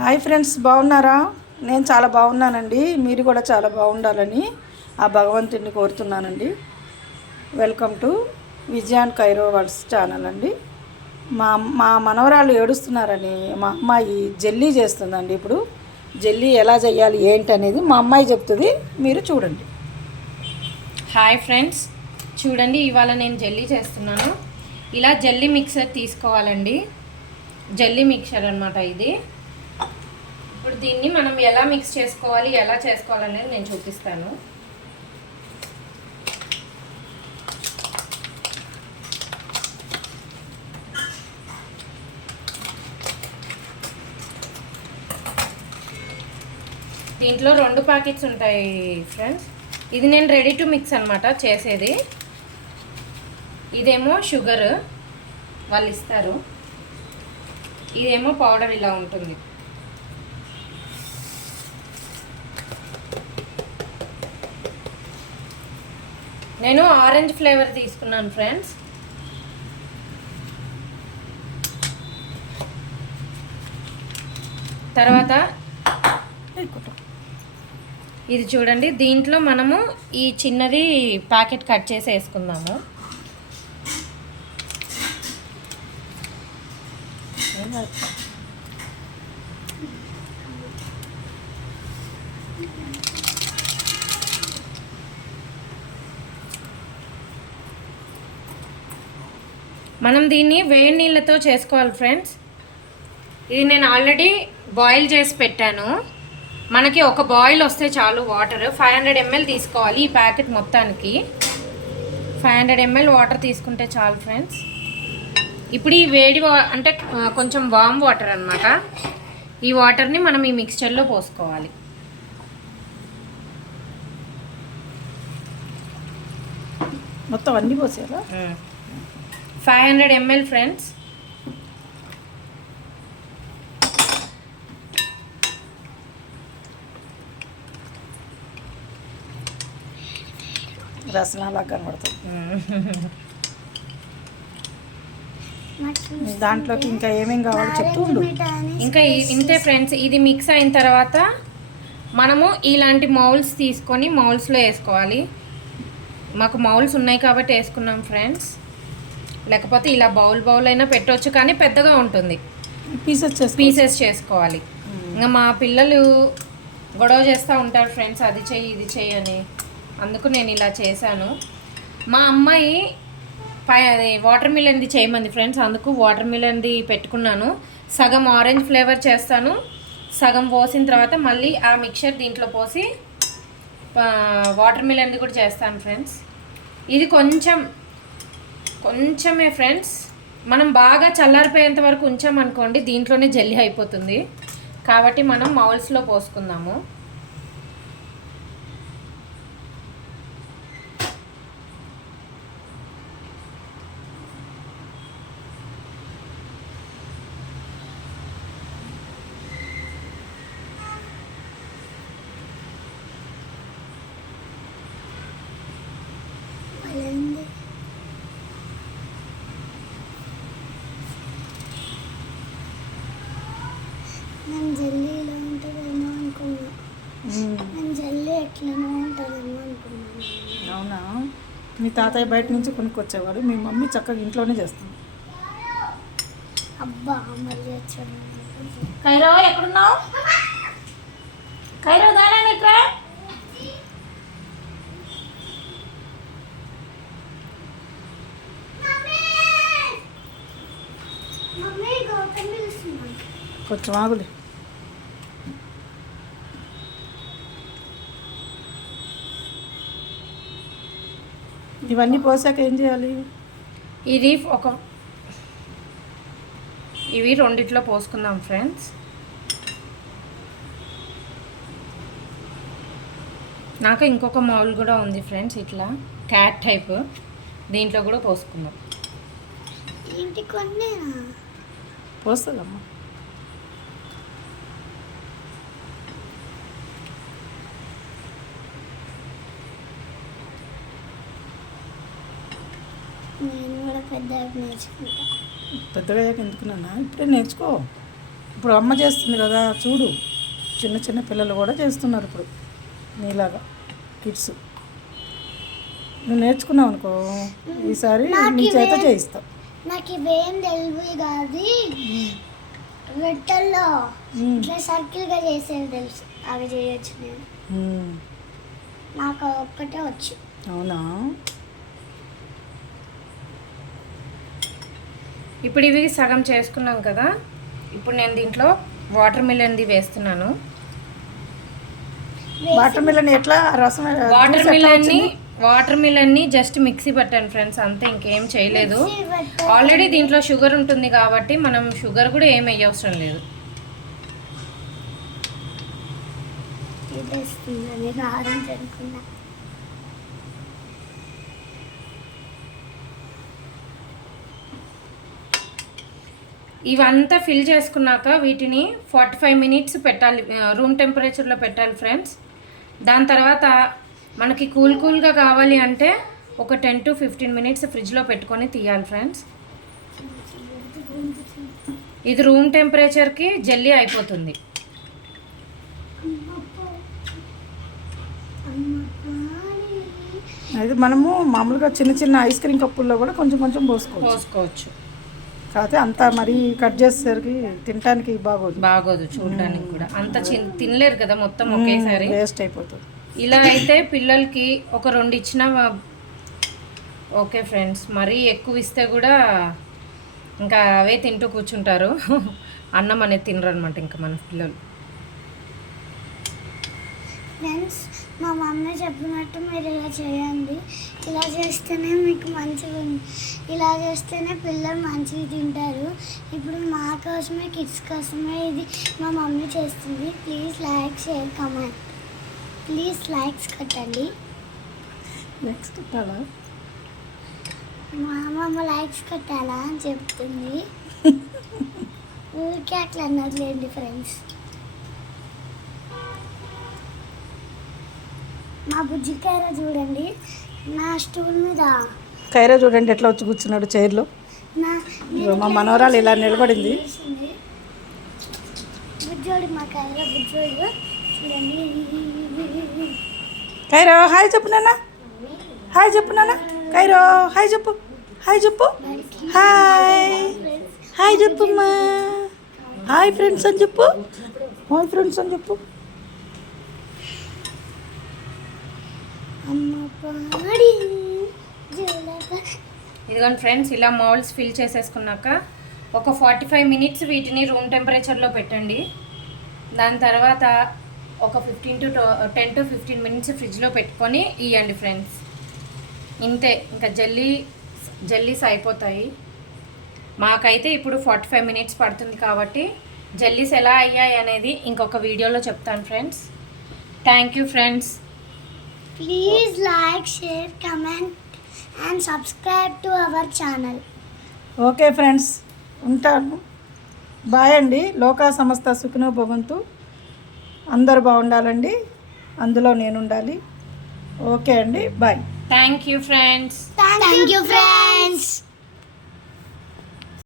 Hi friends, బాగున్నారా? నేను చాలా బాగున్నానండి. మీరు కూడా చాలా బాగుండాలని ఆ భగవంతుడిని కోరుతున్నానండి. Welcome to Vijay and Cairo words channel అండి. మా మా మనవరాలు ఏడుస్తున్నారని మా అమ్మాయి జెల్లీ చేస్తుందండి. ఇప్పుడు జెల్లీ ఎలా చేయాలి ఏంటి అనేది మా అమ్మాయి చెప్తుంది, మీరు చూడండి. హాయ్ ఫ్రెండ్స్, చూడండి ఇవాళ నేను జెల్లీ చేస్తున్నాను. ఇలా జెల్లీ మిక్సర్ తీసుకోవాలండి. జెల్లీ మిక్సర్ అనమాట ఇది. ఇప్పుడు దీన్ని మనం ఎలా మిక్స్ చేసుకోవాలి, ఎలా చేసుకోవాలనేది నేను చూపిస్తాను. దీంట్లో 2 ప్యాకెట్స్ ఉంటాయి ఫ్రెండ్స్. ఇది నేను రెడీ టు మిక్స్ అనమాట చేసేది. ఇదేమో షుగర్ వాళ్ళు ఇస్తారు, ఇదేమో పౌడర్ ఇలా ఉంటుంది. నేను ఆరెంజ్ ఫ్లేవర్ తీసుకున్నాను ఫ్రెండ్స్. తర్వాత ఇది చూడండి, దీంట్లో మనము ఈ చిన్నది ప్యాకెట్ కట్ చేసి వేసుకుందాము. మనం దీన్ని వేడి నీళ్ళతో చేసుకోవాలి ఫ్రెండ్స్. ఇది నేను ఆల్రెడీ బాయిల్ చేసి పెట్టాను. మనకి ఒక బాయిల్ వస్తే చాలు. వాటర్ 500 ml తీసుకోవాలి. ఈ ప్యాకెట్ మొత్తానికి 500 ml వాటర్ తీసుకుంటే చాలు ఫ్రెండ్స్. ఇప్పుడు ఈ వేడి అంటే కొంచెం వామ్ వాటర్ అనమాట. ఈ వాటర్ని మనం ఈ మిక్స్చర్లో పోసుకోవాలి. మొత్తం అన్నీ పోసేయాలా? 500 ml ఫ్రెండ్స్. రసనలా కనబడుతుంది. దాంట్లోకి ఇంకా ఏమేమి కావాలో చెప్తూ ఉండు. ఇంకా ఇంతే ఫ్రెండ్స్. ఇది మిక్స్ అయిన తర్వాత మనము ఇలాంటి మౌల్స్ తీసుకొని మౌల్స్లో వేసుకోవాలి. మాకు మౌల్స్ ఉన్నాయి కాబట్టి వేసుకున్నాం ఫ్రెండ్స్. లేకపోతే ఇలా బౌల్ అయినా పెట్టవచ్చు, కానీ పెద్దగా ఉంటుంది. పీసెస్ చేసుకోవాలి. ఇంకా మా పిల్లలు గొడవ చేస్తూ ఉంటారు ఫ్రెండ్స్, అది చెయ్యి ఇది చెయ్యి అని. అందుకు నేను ఇలా చేశాను. మా అమ్మాయి అది వాటర్ మిలన్ది చేయమంది ఫ్రెండ్స్, అందుకు వాటర్ మిలన్ది పెట్టుకున్నాను. సగం ఆరెంజ్ ఫ్లేవర్ చేస్తాను, సగం పోసిన తర్వాత మళ్ళీ ఆ మిక్చర్ దీంట్లో పోసి వాటర్ మిలన్ది కూడా చేస్తాను ఫ్రెండ్స్. ఇది కొంచెమే ఫ్రెండ్స్. మనం బాగా చల్లారిపోయేంత వరకు ఉంచామనుకోండి, దీంట్లోనే జెల్లీ అయిపోతుంది. కాబట్టి మనం మౌల్స్లో పోసుకుందాము. నేను జెల్లీ ఇలా ఉంటుందేమో అనుకున్నా. నేను జెల్లీ ఎట్లనో ఉంటుందేమో అనుకున్నాను. అవునా? మీ తాతయ్య బయట నుంచి కొనుక్కొచ్చేవాడు, మీ మమ్మీ చక్కగా ఇంట్లోనే చేస్తుంది. అబ్బా మళ్ళీ వచ్చాడు. కైరో ఎక్కడున్నావు? కైరో దానా ఇక్కడ. కొంచెం ఆగులే. ఇవన్నీ పోసాక ఏం చేయాలి? ఇవి రెండిట్లో పోసుకుందాం ఫ్రెండ్స్. నాకు ఇంకొక మౌల్ కూడా ఉంది ఫ్రెండ్స్, ఇట్లా క్యాట్ టైప్. దీంట్లో కూడా పోసుకుందాం. ఏంటి కొన్నేనా? పోస్తుందమ్మా. నేను కూడా పెద్దగా నేర్చుకుంటా. పెద్దగా ఎందుకు నాన్న, ఇప్పుడే నేర్చుకో. ఇప్పుడు అమ్మ చేస్తుంది కదా చూడు, చిన్న చిన్న పిల్లలు కూడా చేస్తున్నారు ఇప్పుడు నీలాగా కిడ్స్. నువ్వు నేర్చుకున్నావు అనుకో, ఈసారి నీ చేత చేయిస్తావు. నాకు ఇవేం తెలివి కాదు, రొట్టెల్లో ఇట్లా సర్కిల్గా చేసేది తెలుసు, అవి చేయొచ్చు నేను. నాకు ఒక్కటే వచ్చు. అవునా? ఇప్పుడు ఇవి సగం చేసుకున్నాం కదా, ఇప్పుడు నేను దీంట్లో వాటర్ మిలన్ది వేస్తున్నాను. వాటర్ మిలన్ ఎట్లా రసం? వాటర్ మిలన్ని జస్ట్ మిక్సీ పట్టాను ఫ్రెండ్స్, అంతే, ఇంకేం చేయలేదు. ఆల్రెడీ దీంట్లో షుగర్ ఉంటుంది కాబట్టి మనం షుగర్ కూడా ఏం వేయవసరం లేదు. ఇవంతా ఫిల్ చేసుకున్నాక వీటిని 45 మినిట్స్ పెట్టాలి, రూమ్ టెంపరేచర్లో పెట్టాలి ఫ్రెండ్స్. దాని తర్వాత మనకి కూల్గా కావాలి అంటే ఒక 10 to 15 మినిట్స్ ఫ్రిడ్జ్లో పెట్టుకొని తీయాలి ఫ్రెండ్స్. ఇది రూమ్ టెంపరేచర్కి జెల్లీ అయిపోతుంది. అది మనము మామూలుగా చిన్న చిన్న ఐస్ క్రీమ్ కప్పుల్లో కూడా కొంచెం కొంచెం పోసుకోవచ్చు. కాకపోతే అంతా మరీ కట్ చేసేసరికి తినడానికి బాగోదు, చూడడానికి కూడా అంత తినలేరు కదా మొత్తం ఒకేసారి, వేస్ట్ అయిపోతుంది. ఇలా అయితే పిల్లలకి ఒక 2 ఇచ్చినా ఓకే ఫ్రెండ్స్. మరీ ఎక్కువ ఇస్తే కూడా ఇంకా అవే తింటూ కూర్చుంటారు, అన్నం అనేది తినరు అనమాట ఇంకా మన పిల్లలు. ఫ్రెండ్స్, మా మమ్మీ చెప్పినట్టు మీరు ఇలా చేయండి, ఇలా చేస్తేనే మీకు మంచిగా ఉంది, ఇలా చేస్తేనే పిల్లలు మంచిగా తింటారు. ఇప్పుడు మా కోసమే, కిడ్స్ కోసమే ఇది మా మమ్మీ చేస్తుంది. Please like, share, comment. Please likes కొట్టండి. నెక్స్ట్ పెట్టాలా? మా అమ్మమ్మ లైక్స్ కొట్టాలా అని చెప్తుంది. ఊరికే అట్లా అన్నట్లేండి ఫ్రెండ్స్. మా బుజ్జి కైరా చూడండి, నా స్టూల్ మీద కైరా చూడండి ఎట్లా వచ్చి కూర్చున్నాడు చైర్లో. మా మనవరాలు ఇలా నిలబడింది. బుజ్జోడు, మా కైరా బుజ్జోడు చూడండి. కైరో హాయ్ చెప్పు నాన్న, హాయ్ చెప్పు నాన్న. కైరో హాయ్ చెప్పు, హాయ్ చెప్పు, హాయ్ చెప్పమ్మా, హాయ్ ఫ్రెండ్స్ అని చెప్పు, హాయ్ ఫ్రెండ్స్ అని చెప్పు. ఇదిగోండి ఫ్రెండ్స్, ఇలా మౌల్డ్స్ ఫిల్ చేసేసుకున్నాక ఒక 45 మినిట్స్ వీటిని రూమ్ టెంపరేచర్లో పెట్టండి. దాని తర్వాత ఒక 10 to 15 మినిట్స్ ఫ్రిడ్జ్లో పెట్టుకొని ఇవ్వండి ఫ్రెండ్స్. ఇంతే, ఇంకా జెల్లీస్ అయిపోతాయి. మాకైతే ఇప్పుడు 45 మినిట్స్ పడుతుంది కాబట్టి జెల్లీస్ ఎలా అయ్యాయి అనేది ఇంకొక వీడియోలో చెప్తాను friends. Thank you friends. Please like, share, comment and subscribe to our channel. Okay friends, ఉంటాను. బాయ్ అండి. లోకా సమస్త సుఖినో భవంతు. అందరు బాగుండాలండి, అందులో నేను ఉండాలి. ఓకే అండి, bye. Thank you friends. Thank you friends.